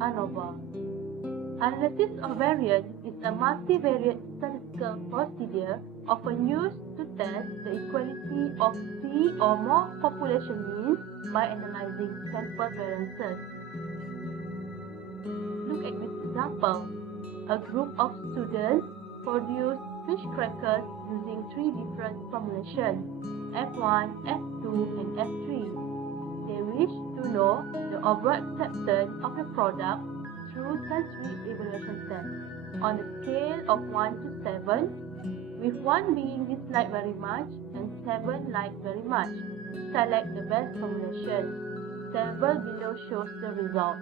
ANOVA. Analysis of variance is a multivariate statistical procedure often used to test the equality of three or more population means by analyzing sample variances. Look at this example. A group of students produced fish crackers using three different formulations, F1, F2, and F3. They wish to know the overall acceptance of the product through sensory evaluation tests on a scale of 1 to 7, with 1 being disliked very much and 7 liked very much. Select the best formulation. Table below shows the result.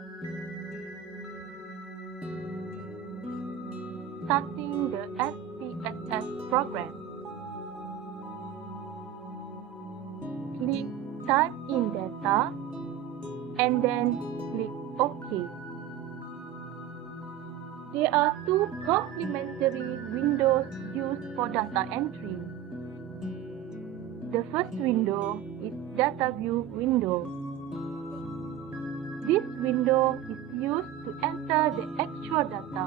Starting the Spss program. Click Type in data and then click OK. There are two complementary windows used for data entry. The first window is Data View window. This window is used to enter the actual data.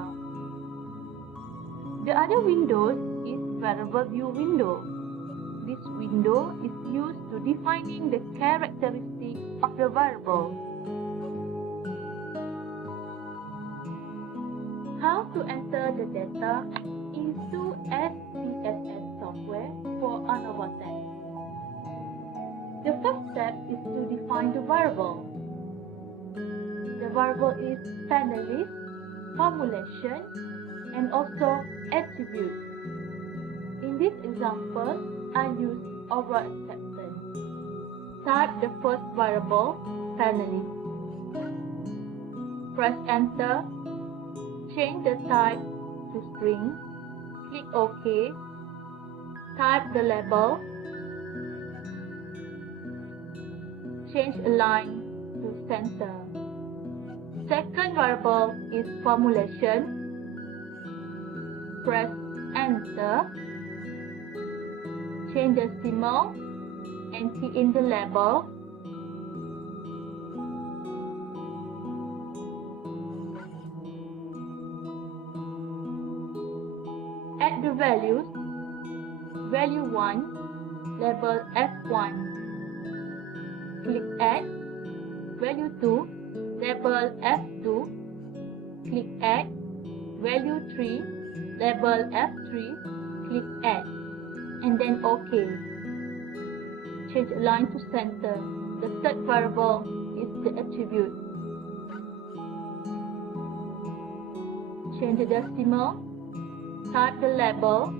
The other window is Variable View window. This window is used to defining the characteristics of the variable. How to enter the data into Spss software for ANOVA test. The first step is to define the variable. The variable is panelist, formulation, and also attribute. In this example, I use overall acceptance. Type the first variable, panelist. Press enter. Change the type to string. Click OK. Type the label. Change align to center. Second variable is formulation. Press enter. Change the decimal and key in the label. Add the values. Value 1, label F1. Click Add. Value 2, label F2. Click Add. Value 3, label F3. Click Add. And then OK. Change align to center. The third variable is the attribute. Change the decimal. Type the label.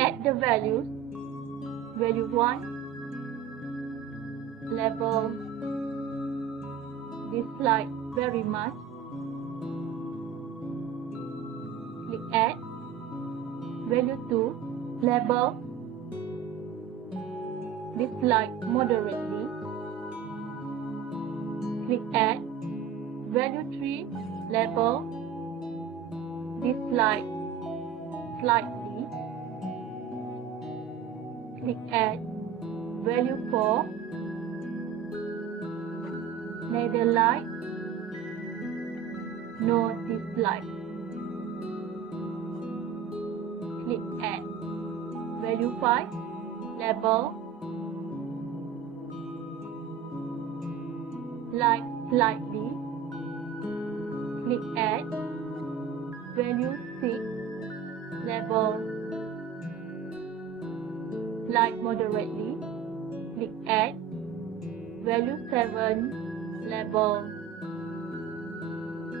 Add the values. Value 1. Label dislike very much. Click Add. Value 2, label dislike moderately. Click Add. Value 3, label dislike slightly. Click Add. Value 4, neither like nor dislike. Click Add. Value 5, label like slightly. Click Add. Value 6, label like moderately. Click Add. Value 7, label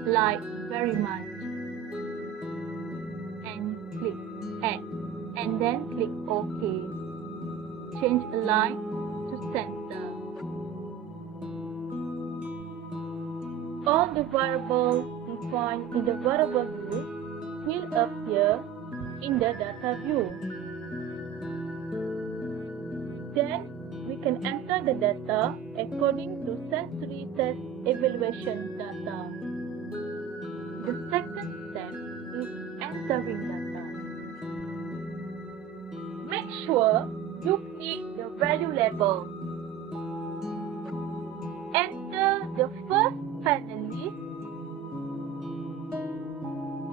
like very much. And click Add. And then click OK. Change align to center. All the variables defined in the variable view will appear in the data view. Then we can enter the data according to sensory test evaluation data. The second step is entering data. Make sure you click the value label. Enter the first panelist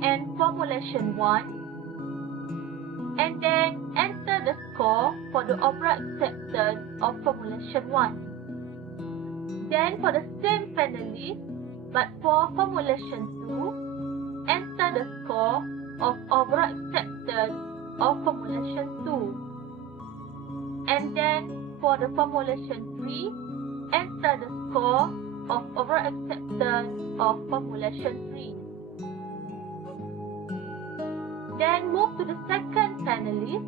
and formulation 1, and then enter the score for the overall acceptance of formulation 1. Then for the same panelist, but for formulation 2, enter the score of overall acceptance of formulation 2. And then for the formulation 3, enter the score of overall acceptance of formulation 3. Then move to the second panelist.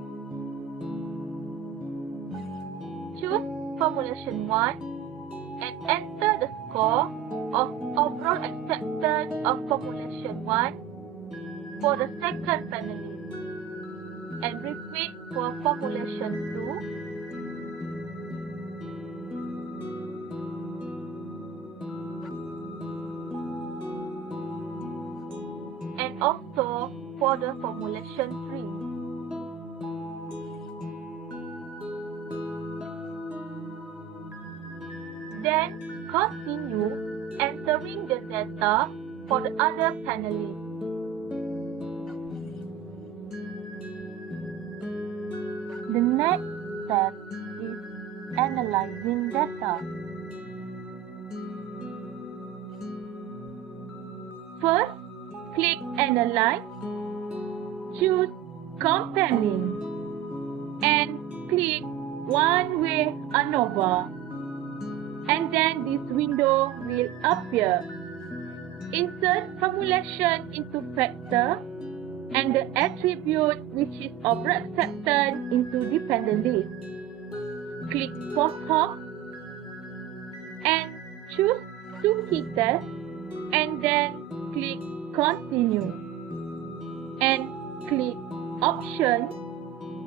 Choose formulation 1 and enter the score of overall acceptance of formulation 1 for the second panelist, and repeat for formulation 2 and also for the formulation 3. Then continue entering the data for the other panelists. The next step is analyzing data. First, click Analyze, choose Compare Mean, and click One-Way ANOVA. And then this window will appear. Insert formulation into factor and the attribute which is overall acceptance into dependent list. Click Post Hoc and choose Two-Key Test, and then click Continue. And click Option,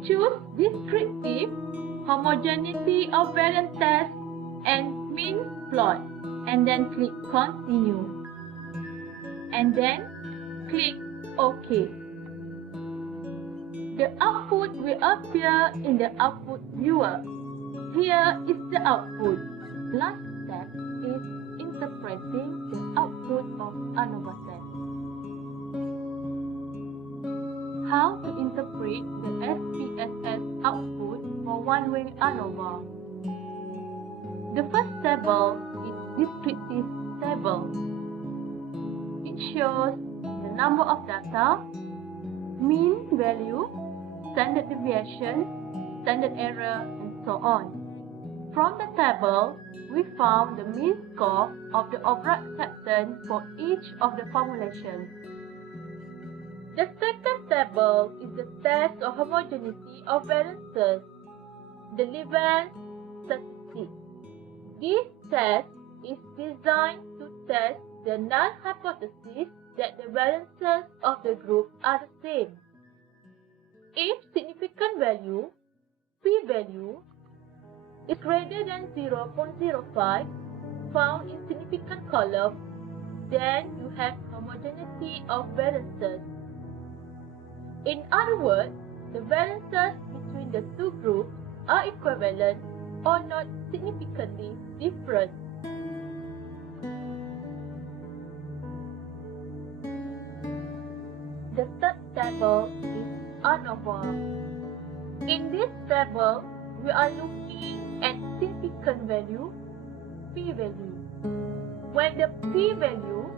choose Descriptive, Homogeneity of Variance Test, and Mean Plot, and then click Continue. And then click OK. The output will appear in the output viewer. Here is the output. Last step is interpreting the output of ANOVA test. How to interpret the SPSS output for one-way ANOVA? The first table is descriptive table. It shows the number of data, mean value, standard deviation, standard error, and so on. From the table, we found the mean score of the overall acceptance for each of the formulations. The second table is the test of homogeneity of variances, the Levens statistic. This test is designed to test the null hypothesis that the variances of the group are the same. If significant value, p-value, is greater than 0.05 found in significant column, then you have homogeneity of variances. In other words, the variances between the two groups are equivalent or not significantly different. The third table is ANOVA. In this table, we are looking at significant value, p-value. When the p-value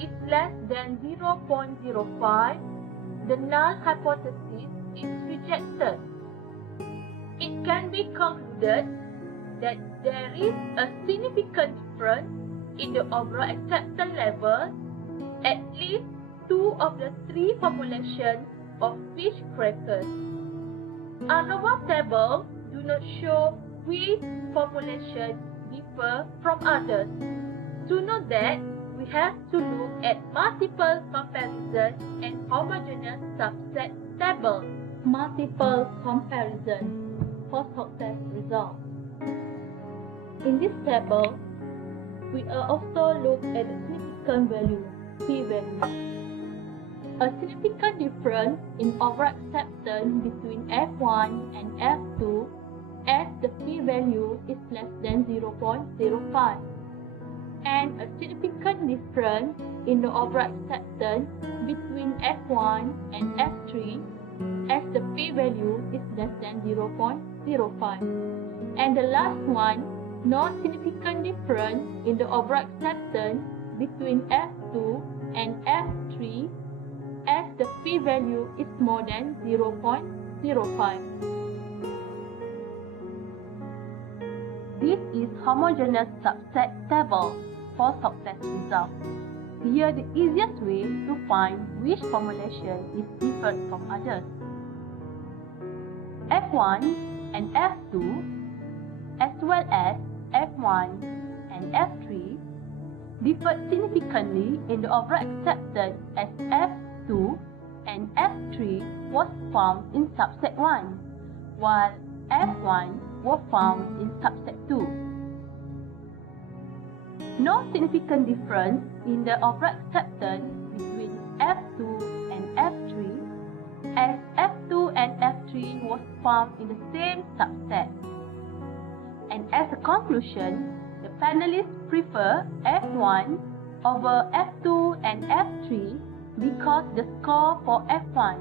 is less than 0.05, the null hypothesis is rejected. It can be concluded that there is a significant difference in the overall acceptance level at least 2 of the 3 formulations of fish crackers. ANOVA table do not show which formulations differ from others. To know that, we have to look at multiple comparison and homogeneous subset table. Multiple comparison post hoc test results. In this table, we also look at the significant value, p-value. A significant difference in overall acceptance between F1 and F2 as the p-value is less than 0.05, and a significant difference in the overall acceptance between F1 and F3 as the p-value is less than 0.05. And the last one, no significant difference in the overall acceptance between F2 and F3 as the p-value is more than 0.05. This is homogeneous subset table for Softw result. Here the easiest way to find which formulation is different from others. F1 and F2 as well as F1 and F3 differed significantly in the overall acceptance as F2 and F3 was found in subset 1, while F1 were found in subset 2. No significant difference in the overall acceptance between F2 and F3 as F2 and F3 was found in the same subset. And as a conclusion, the panelists prefer F1 over F2 and F3 because the score for F1,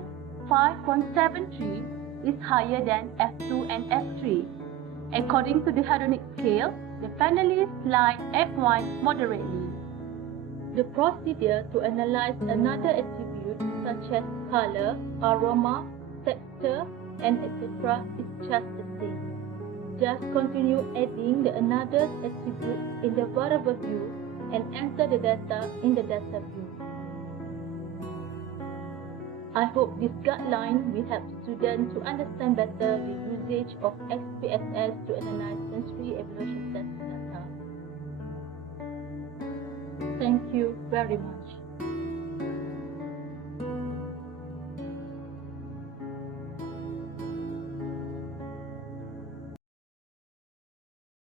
5.73, is higher than F2 and F3. According to the hedonic scale, the panelists like F1 moderately. The procedure to analyze another attribute such as color, aroma, texture, and etc. is just the same. Just continue adding the another attribute in the variable view and enter the data in the data view. I hope this guideline will help students to understand better the usage of Spss to analyze sensory evaluation test data. Thank you very much.